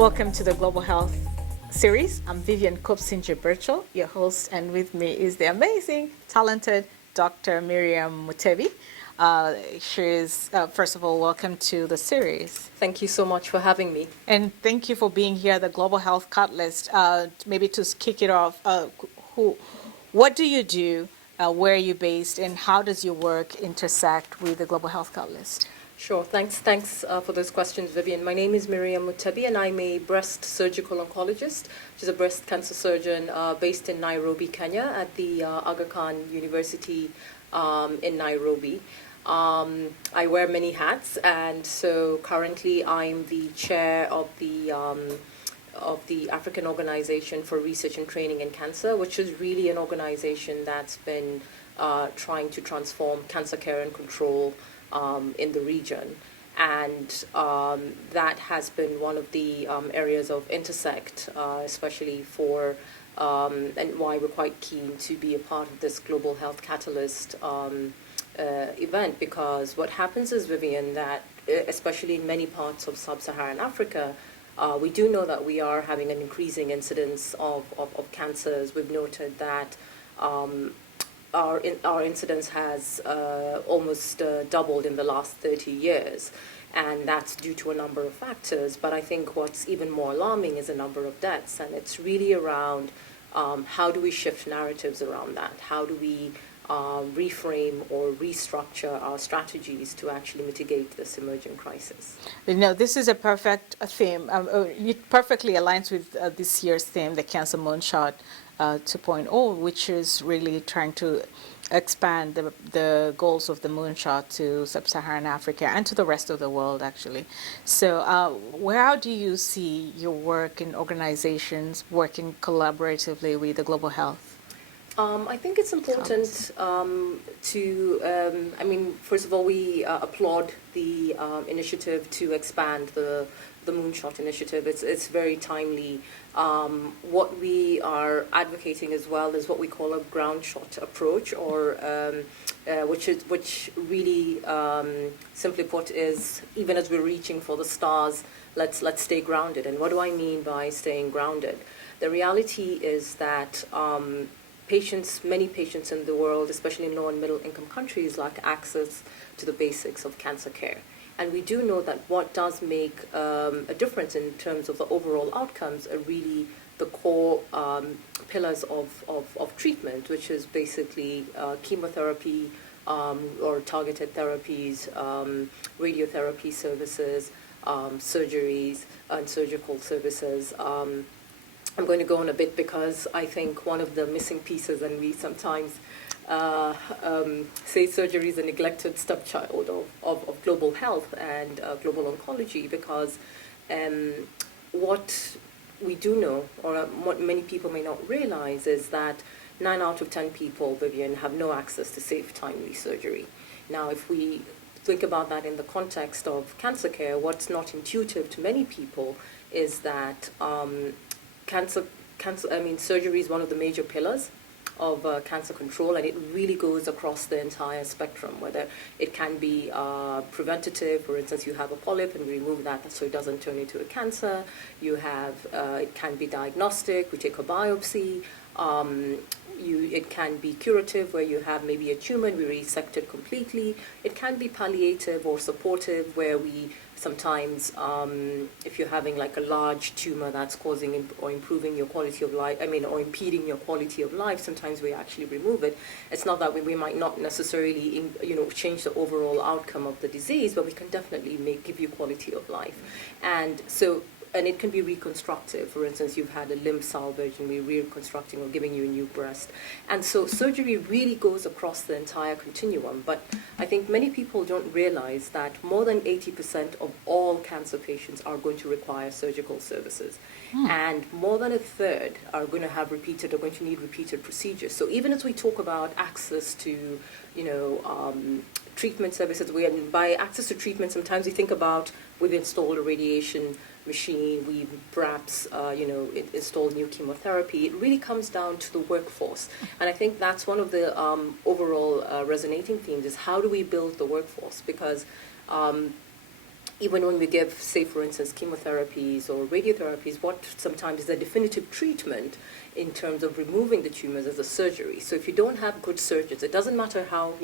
Welcome to the Global Health series. I'm Vivian Kopsinje-Birchall, your host, and with me is the amazing, talented Dr. Miriam Mutebi. First of all, welcome to the series. Thank you so much for having me. And thank you for being here at the Global Health Catalyst. Maybe to kick it off, what do you do, where are you based, and how does your work intersect with the Global Health Catalyst? Sure. Thanks for those questions, Vivian. My name is Miriam Mutebi, and I'm a breast surgical oncologist, which is a breast cancer surgeon based in Nairobi, Kenya, at the Aga Khan University in Nairobi. I wear many hats, and so currently I'm the chair of the African Organization for Research and Training in Cancer, which is really an organization that's been trying to transform cancer care and control in the region. And that has been one of the areas of intersect, especially for, and why we're quite keen to be a part of this Global Health Catalyst event, because what happens is, Vivian, that especially in many parts of sub-Saharan Africa, we do know that we are having an increasing incidence of cancers. We've noted that our incidence has almost doubled in the last 30 years, and that's due to a number of factors. But I think what's even more alarming is the number of deaths, and it's really around how do we shift narratives around that? How do we reframe or restructure our strategies to actually mitigate this emerging crisis? This is a perfect theme. It perfectly aligns with this year's theme, the Cancer Moonshot 2.0, which is really trying to expand the goals of the moonshot to sub-Saharan Africa and to the rest of the world, actually. So how do you see your work in organizations working collaboratively with the global health? I think it's important first of all, we applaud the initiative to expand the Moonshot Initiative. It's very timely. What we are advocating as well is what we call a ground shot approach, or which really, simply put, is even as we're reaching for the stars, let's stay grounded. And what do I mean by staying grounded? The reality is that many patients in the world, especially in low and middle income countries, lack access to the basics of cancer care. And we do know that what does make a difference in terms of the overall outcomes are really the core pillars of treatment, which is basically chemotherapy or targeted therapies, radiotherapy services, surgeries, and surgical services. I'm going to go on a bit because I think one of the missing pieces, and we sometimes say surgery is a neglected stepchild of global health and global oncology, because what we do know, or what many people may not realize, is that 9 out of 10 people, Vivian, have no access to safe, timely surgery. Now, if we think about that in the context of cancer care, what's not intuitive to many people is that surgery is one of the major pillars of cancer control, and it really goes across the entire spectrum, whether it can be preventative. For instance, you have a polyp and we remove that so it doesn't turn into a cancer. You have, it can be diagnostic, we take a biopsy. It can be curative, where you have maybe a tumor and we resect it completely. It can be palliative or supportive, where we sometimes, if you're having like a large tumor that's causing or improving your quality of life, or impeding your quality of life, sometimes we actually remove it. It's not that we might not necessarily, change the overall outcome of the disease, but we can definitely give you quality of life. And it can be reconstructive. For instance, you've had a limb salvage and we're reconstructing or giving you a new breast. And so surgery really goes across the entire continuum. But I think many people don't realize that more than 80% of all cancer patients are going to require surgical services. And more than a third are going to need repeated procedures. So even as we talk about access to, treatment services, by access to treatment, sometimes we think about we've installed a radiation machine, we perhaps install new chemotherapy. It really comes down to the workforce, and I think that's one of the overall resonating themes, is how do we build the workforce? Because even when we give, say, for instance, chemotherapies or radiotherapies, what sometimes is the definitive treatment in terms of removing the tumors as a surgery. So if you don't have good surgeons, it doesn't matter how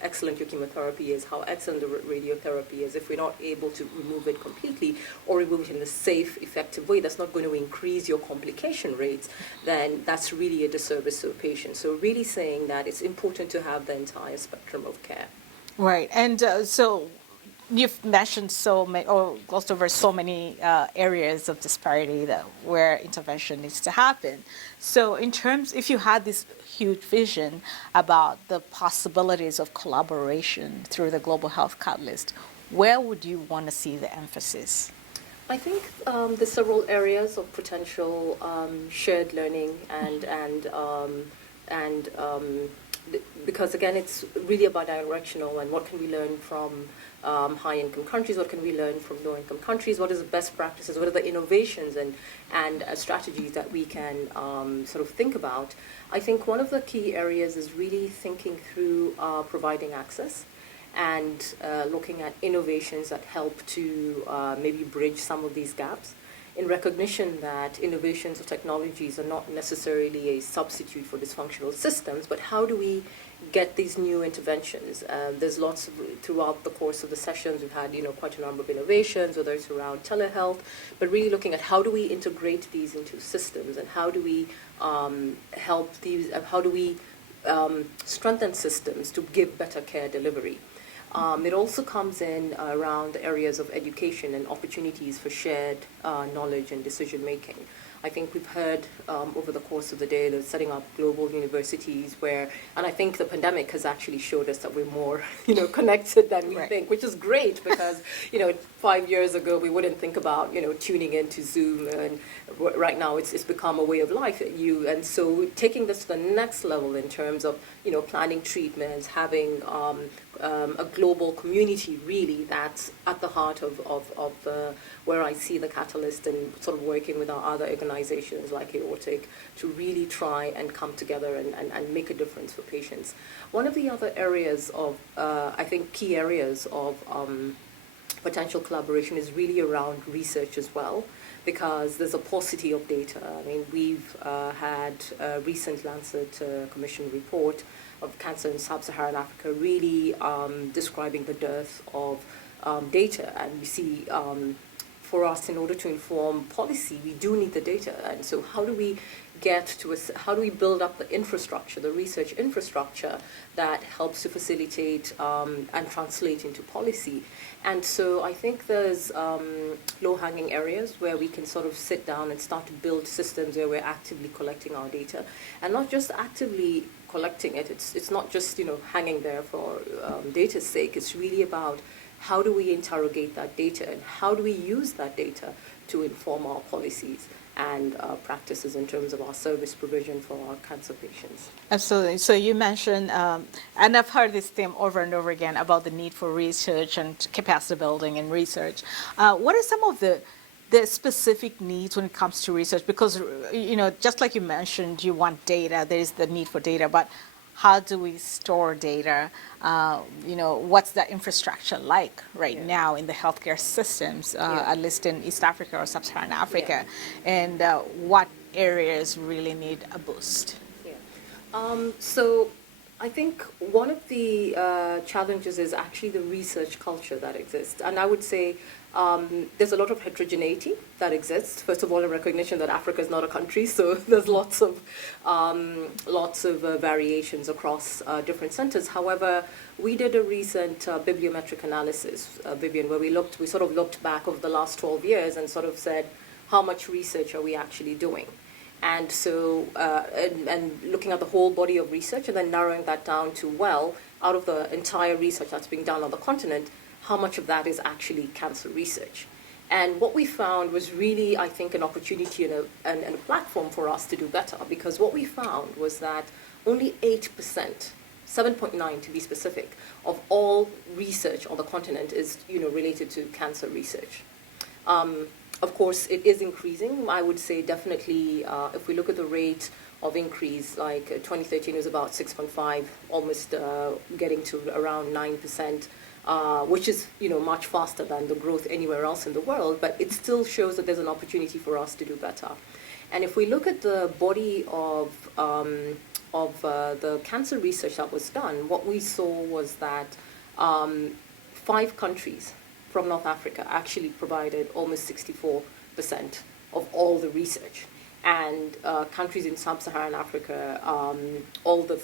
excellent your chemotherapy is, how excellent the radiotherapy is, if we're not able to remove it completely or remove it in a safe, effective way that's not going to increase your complication rates, then that's really a disservice to a patient. So really saying that it's important to have the entire spectrum of care. Right. And so you've mentioned so many, or glossed over so many areas of disparity that where intervention needs to happen. So in terms, if you had this huge vision about the possibilities of collaboration through the Global Health Catalyst, where would you want to see the emphasis? I think there's several areas of potential shared learning because again, it's really about directional and what can we learn from high-income countries, what can we learn from low-income countries, what is the best practices, what are the innovations and strategies that we can sort of think about. I think one of the key areas is really thinking through providing access and looking at innovations that help to maybe bridge some of these gaps, in recognition that innovations or technologies are not necessarily a substitute for dysfunctional systems, but how do we get these new interventions? There's lots throughout the course of the sessions, we've had quite a number of innovations, whether it's around telehealth, but really looking at how do we integrate these into systems and how do we help these, how do we strengthen systems to give better care delivery. It also comes in around the areas of education and opportunities for shared knowledge and decision making. I think we've heard over the course of the day that setting up global universities and I think the pandemic has actually showed us that we're more, connected than we think, which is great because, 5 years ago we wouldn't think about, tuning into Zoom, and right now it's become a way of life. And so taking this to the next level in terms of, planning treatments, having a global community really that's at the heart of where I see the catalyst and sort of working with our other organizations like Aortic to really try and come together and make a difference for patients. One of the other areas of, I think, key areas of potential collaboration is really around research as well, because there's a paucity of data. I mean, we've had a recent Lancet Commission report of cancer in sub-Saharan Africa really describing the dearth of data. And we see for us, in order to inform policy, we do need the data. And so how do we how do we build up the infrastructure, the research infrastructure that helps to facilitate and translate into policy? And so I think there's low-hanging areas where we can sort of sit down and start to build systems where we're actively collecting our data, and not just actively collecting it. It's not just hanging there for data's sake. It's really about how do we interrogate that data and how do we use that data to inform our policies and practices in terms of our service provision for our cancer patients. Absolutely. So you mentioned, and I've heard this theme over and over again about the need for research and capacity building and research. What are some of the specific needs when it comes to research? Because, just like you mentioned, you want data, there is the need for data, but how do we store data? What's the infrastructure like now in the healthcare systems, at least in East Africa or Sub-Saharan Africa? And what areas really need a boost? So I think one of the challenges is actually the research culture that exists. And I would say there's a lot of heterogeneity that exists. First of all, in recognition that Africa is not a country, so there's lots of variations across different centers. However, we did a recent bibliometric analysis, Vivian, where we sort of looked back over the last 12 years and sort of said, how much research are we actually doing? And so, and looking at the whole body of research and then narrowing that down to, well, out of the entire research that's being done on the continent, how much of that is actually cancer research? And what we found was really, I think, an opportunity and a platform for us to do better, because what we found was that only 8%, 7.9 to be specific, of all research on the continent is related to cancer research. Of course, it is increasing. I would say definitely, if we look at the rate of increase, like 2013 was about 6.5, almost getting to around 9%. which is much faster than the growth anywhere else in the world, but it still shows that there's an opportunity for us to do better. And if we look at the body of the cancer research that was done, what we saw was that 5 countries from North Africa actually provided almost 64% of all the research. And countries in sub-Saharan Africa, all the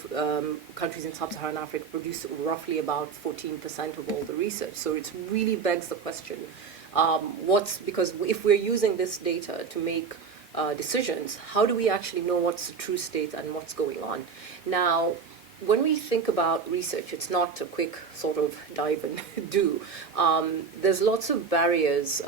countries in sub-Saharan Africa produce roughly about 14% of all the research. So it really begs the question, because if we're using this data to make decisions, how do we actually know what's the true state and what's going on? Now, when we think about research, it's not a quick sort of dive and do. There's lots of barriers.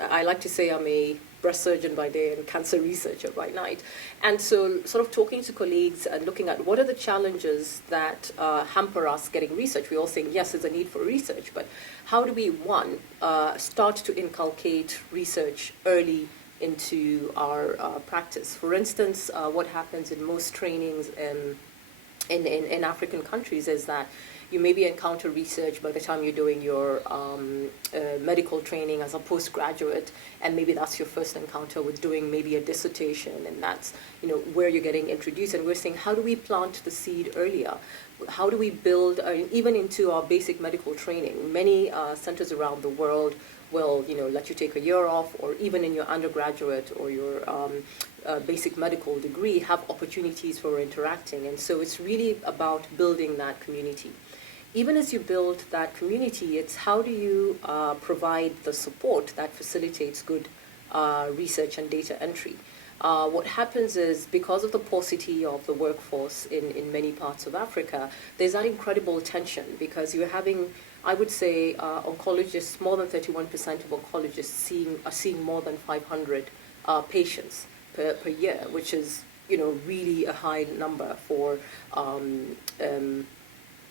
I like to say I'm a breast surgeon by day and cancer researcher by night. And so sort of talking to colleagues and looking at what are the challenges that hamper us getting research. We're all saying, yes, there's a need for research, but how do we, one, start to inculcate research early into our practice? For instance, what happens in most trainings in African countries is that you maybe encounter research by the time you're doing your medical training as a postgraduate, and maybe that's your first encounter with doing maybe a dissertation, and that's where you're getting introduced. And we're saying, how do we plant the seed earlier? How do we build, even into our basic medical training? Many centers around the world will let you take a year off, or even in your undergraduate or your basic medical degree have opportunities for interacting. And so it's really about building that community. Even as you build that community, it's how do you provide the support that facilitates good research and data entry. What happens is, because of the paucity of the workforce in many parts of Africa, there's that incredible tension, because you're having, I would say, oncologists, more than 31% of oncologists are seeing more than 500 patients per year, which is really a high number for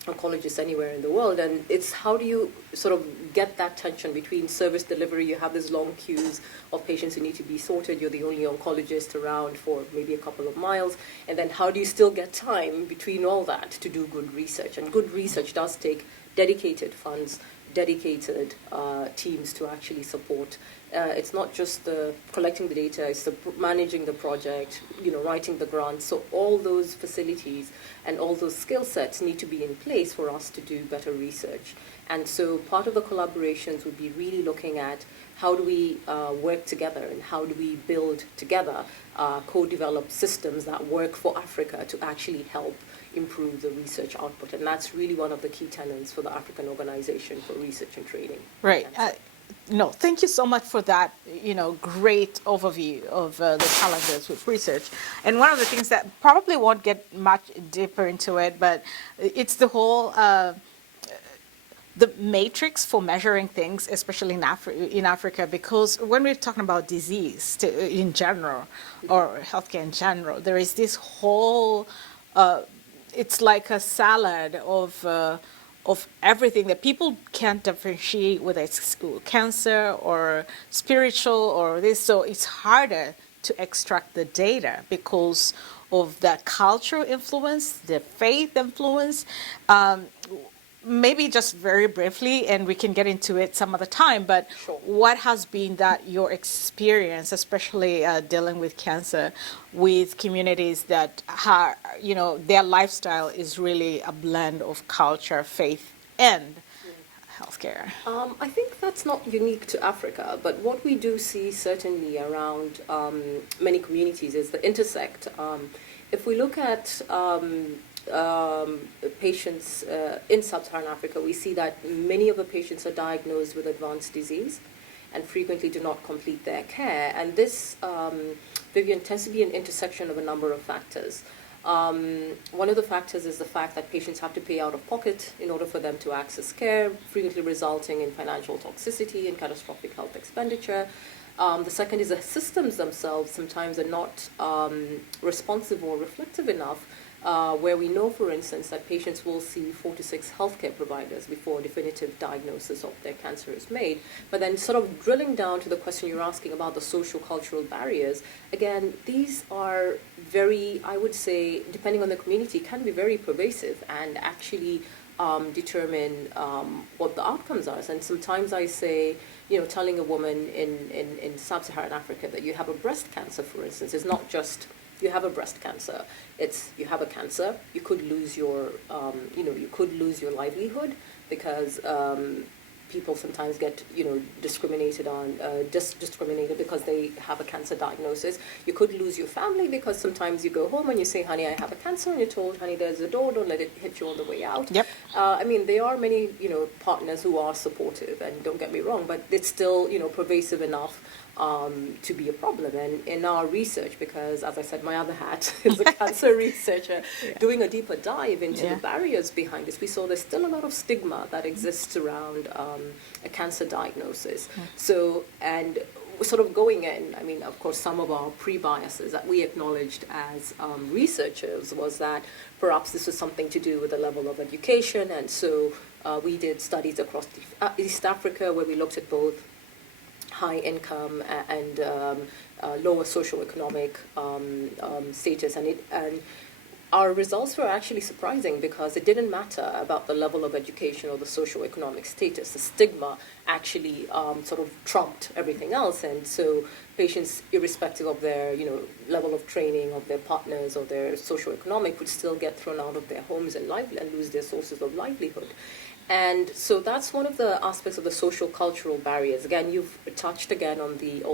oncologists anywhere in the world. And it's how do you sort of get that tension between service delivery? You have these long queues of patients who need to be sorted. You're the only oncologist around for maybe a couple of miles. And then how do you still get time between all that to do good research? And good research does take dedicated funds, dedicated teams to actually support. It's not just the collecting the data, it's the managing the project, writing the grants. So all those facilities and all those skill sets need to be in place for us to do better research. And so part of the collaborations would be really looking at how do we work together, and how do we build together, co-develop systems that work for Africa to actually help improve the research output. And that's really one of the key tenets for the African Organization for Research and Training. Right. No, thank you so much for that, great overview of the challenges with research. And one of the things that probably won't get much deeper into it, but it's the whole the matrix for measuring things, especially in Africa, because when we're talking about disease in general, or healthcare in general, there is this whole it's like a salad of everything that people can't differentiate whether it's cancer or spiritual or this. So it's harder to extract the data because of the cultural influence, the faith influence. Maybe just very briefly, and we can get into it some other time, but Sure. What has been your experience, especially dealing with cancer, with communities that their lifestyle is really a blend of culture, faith, and healthcare? I think that's not unique to Africa, but what we do see certainly around many communities is the intersect. If we look at patients in sub-Saharan Africa, we see that many of the patients are diagnosed with advanced disease and frequently do not complete their care. And this, Vivian, tends to be an intersection of a number of factors. One of the factors is the fact that patients have to pay out of pocket in order for them to access care, frequently resulting in financial toxicity and catastrophic health expenditure. The second is the systems themselves sometimes are not responsive or reflective enough, where we know, for instance, that patients will see 4 to 6 healthcare providers before a definitive diagnosis of their cancer is made. But then sort of drilling down to the question you're asking about the social cultural barriers, again, these are very, I would say, depending on the community, can be very pervasive and actually determine what the outcomes are. And sometimes I say, telling a woman in sub-Saharan Africa that you have a breast cancer, for instance, is not just you have a breast cancer. It's you have a cancer. You could lose your, you could lose your livelihood because people sometimes get, discriminated on, discriminated because they have a cancer diagnosis. You could lose your family because sometimes you go home and you say, honey, I have a cancer, and you're told, honey, there's a door, don't let it hit you on the way out. Yep. I mean, there are many, partners who are supportive, and don't get me wrong, but it's still, pervasive enough to be a problem. And in our research, because as I said, my other hat is a cancer researcher, doing a deeper dive into the barriers behind this, we saw there's still a lot of stigma that exists around a cancer diagnosis. So, and sort of going in, I mean, of course, some of our pre-biases that we acknowledged as researchers was that perhaps this was something to do with the level of education. And so we did studies across East Africa where we looked at both high income and lower socioeconomic status, and our results were actually surprising because it didn't matter about the level of education or the socioeconomic status. The stigma actually sort of trumped everything else, and so patients, irrespective of their level of training, of their partners, or their socioeconomic, would still get thrown out of their homes and lose their sources of livelihood. And so that's one of the aspects of the social cultural barriers. Again, you've touched again on the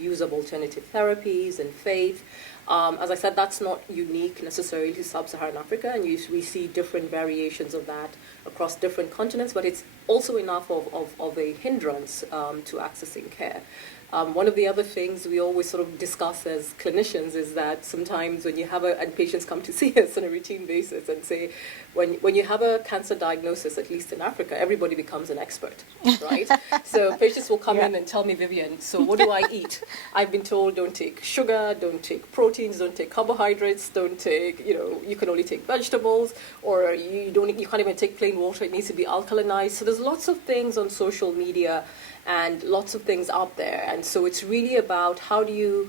use of alternative therapies and faith. As I said, that's not unique necessarily to sub-Saharan Africa, and we see different variations of that across different continents, but it's also enough of a hindrance to accessing care. One of the other things we always sort of discuss as clinicians is that sometimes when you have and patients come to see us on a routine basis and say, when you have a cancer diagnosis, at least in Africa, everybody becomes an expert, right? So patients will come in and tell me, Vivian, so what do I eat? I've been told don't take sugar, don't take proteins, don't take carbohydrates, don't take, you can only take vegetables, or you can't even take plain water, it needs to be alkalinized. So there's lots of things on social media and lots of things out there. And so it's really about how do you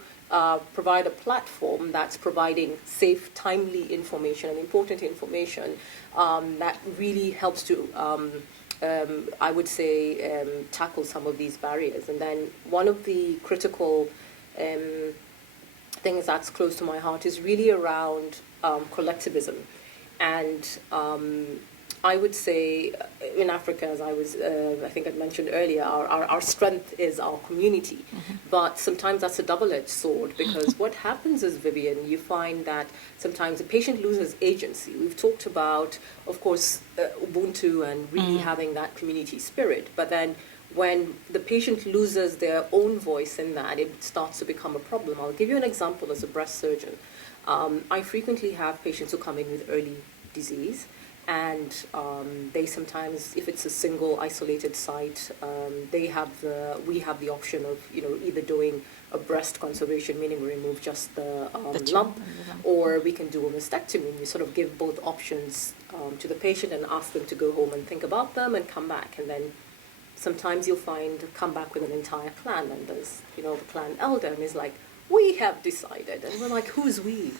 provide a platform that's providing safe, timely information and important information that really helps to, I would say, tackle some of these barriers. And then one of the critical things that's close to my heart is really around collectivism. And I would say in Africa, as I think I mentioned earlier, our strength is our community. But sometimes that's a double-edged sword, because what happens is, Vivian, you find that sometimes the patient loses agency. We've talked about, of course, Ubuntu and really having that community spirit. But then when the patient loses their own voice in that, it starts to become a problem. I'll give you an example as a breast surgeon. I frequently have patients who come in with early disease. And they sometimes, if it's a single isolated site, we have the option of either doing a breast conservation, meaning we remove just the lump, or we can do a mastectomy. And we sort of give both options to the patient and ask them to go home and think about them and come back. And then sometimes you'll come back with an entire clan, and there's the clan elder, and he's like, "We have decided," and we're like, "Who's we?"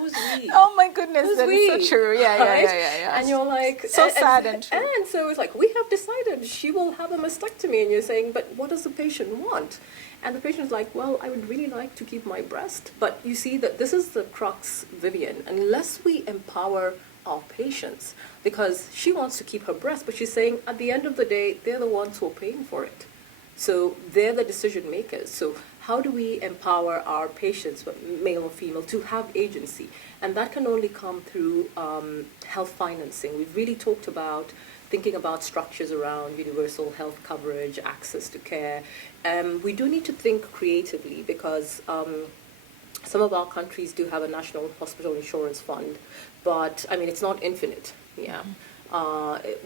Who's we? Oh my goodness, Who's that we? is so true. Yeah. And you're like, so sad and true. And so it's like, we have decided she will have a mastectomy, and you're saying, but what does the patient want? And the patient's like, well, I would really like to keep my breast. But you see that this is the crux, Vivian. Unless we empower our patients, because she wants to keep her breast, but she's saying at the end of the day, they're the ones who are paying for it. So they're the decision makers. So how do we empower our patients, male or female, to have agency? And that can only come through health financing. We've really talked about thinking about structures around universal health coverage, access to care. We do need to think creatively, because some of our countries do have a national hospital insurance fund, but I mean, it's not infinite.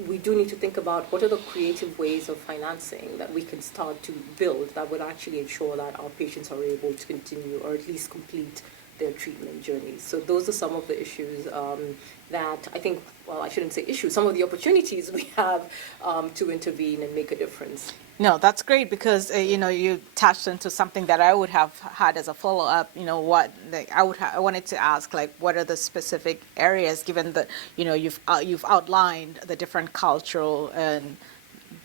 We do need to think about what are the creative ways of financing that we can start to build that would actually ensure that our patients are able to continue or at least complete their treatment journeys. So those are some of the issues that I think, well, I shouldn't say issues, some of the opportunities we have to intervene and make a difference. No, that's great because you touched into something that I would have had as a follow up. What like, I wanted to ask, like, what are the specific areas, given that you've outlined the different cultural and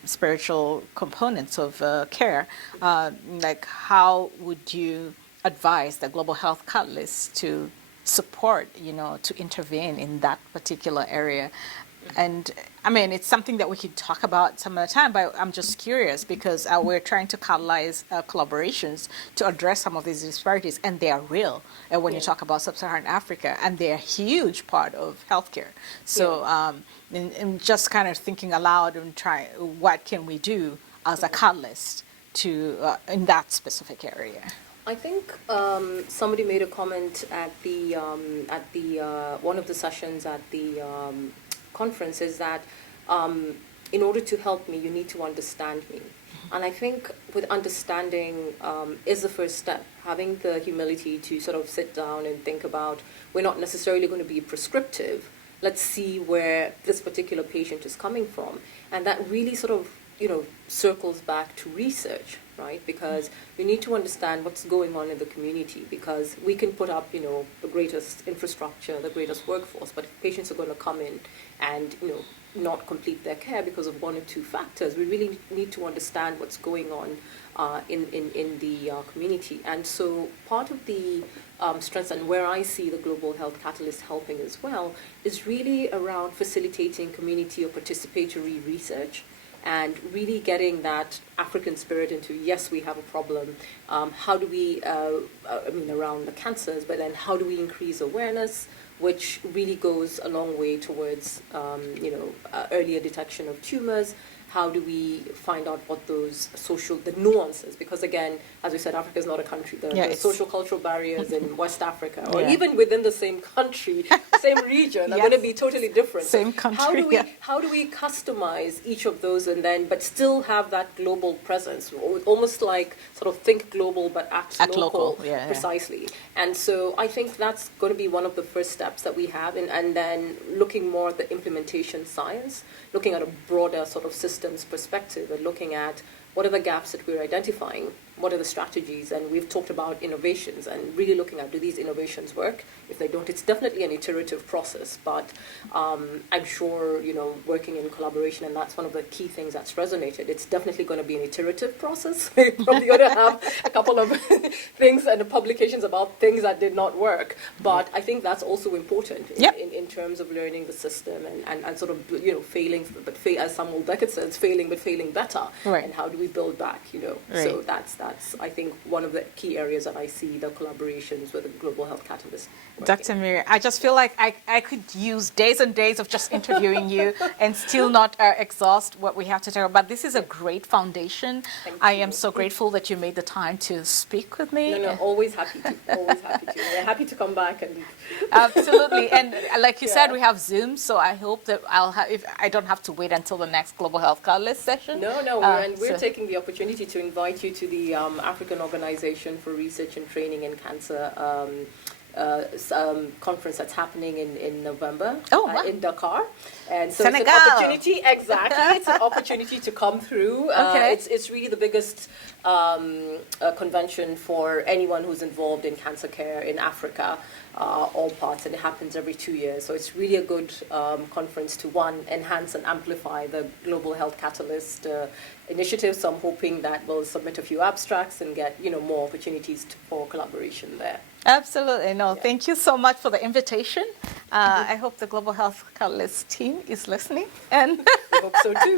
spiritual components of care. Like, how would you advise the Global Health Catalyst to support, to intervene in that particular area? And I mean, it's something that we could talk about some other time, but I'm just curious because we're trying to catalyze collaborations to address some of these disparities, and they are real. And when you talk about sub-Saharan Africa, and they're a huge part of healthcare. So, and just kind of thinking aloud and try, what can we do as a catalyst to in that specific area? I think somebody made a comment at the one of the sessions at the conference is that in order to help me, you need to understand me. And I think with understanding is the first step, having the humility to sort of sit down and think about, we're not necessarily going to be prescriptive. Let's see where this particular patient is coming from. And that really sort of, circles back to research, right? Because we need to understand what's going on in the community, because we can put up, the greatest infrastructure, the greatest workforce, but if patients are going to come in and, not complete their care because of one or two factors, we really need to understand what's going on in the community. And so part of the strengths, and where I see the Global Health Catalyst helping as well, is really around facilitating community or participatory research, and really getting that African spirit into, yes, we have a problem. How do we, around the cancers, but then how do we increase awareness, which really goes a long way towards, earlier detection of tumors. How do we find out what those the nuances, because again, as we said, Africa is not a country. The social cultural barriers in West Africa, or even within the same country, same region, are going to be totally different. Same country. How do we customize each of those, and then but still have that global presence, almost like sort of think global but act local. Precisely. And so I think that's going to be one of the first steps that we have, and then looking more at the implementation science, looking at a broader sort of systems perspective, and looking at what are the gaps that we're identifying, what are the strategies, and we've talked about innovations, and really looking at, do these innovations work? If they don't, it's definitely an iterative process, but I'm sure, working in collaboration, and that's one of the key things that's resonated, it's definitely going to be an iterative process. We're probably going to have a couple of things and publications about things that did not work, but I think that's also important in terms of learning the system and sort of, failing, but as Samuel Beckett says, failing but failing better, and how do we build back, so that's I think one of the key areas that I see the collaborations with the Global Health Catalyst working. Dr. Miriam, I just feel like I could use days and days of just interviewing you and still not exhaust what we have to talk about. This is a great foundation. I am so grateful that you made the time to speak with me. No, always happy to. Always happy to. We're happy to come back and. Absolutely, and like you said, we have Zoom, so I hope that if I don't have to wait until the next Global Health Catalyst session. No, we're taking the opportunity to invite you to the African Organization for Research and Training in Cancer conference that's happening in November in Dakar. And so Senegal. It's an opportunity, exactly. It's an opportunity to come through. It's really the biggest convention for anyone who's involved in cancer care in Africa, all parts, and it happens every 2 years. So it's really a good conference to, one, enhance and amplify the Global Health Catalyst initiative. So I'm hoping that we'll submit a few abstracts and get more opportunities for collaboration there. Absolutely. No, thank you so much for the invitation. I hope the Global Health Catalyst team is listening. And I hope so too.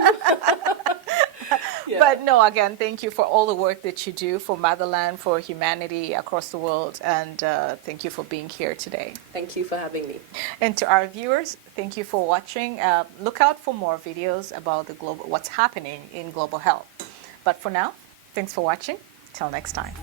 But no, again, thank you for all the work that you do for Motherland, for humanity across the world. And thank you for being here today. Thank you for having me. And to our viewers, thank you for watching. Look out for more videos about what's happening in global health. But for now, thanks for watching. Till next time.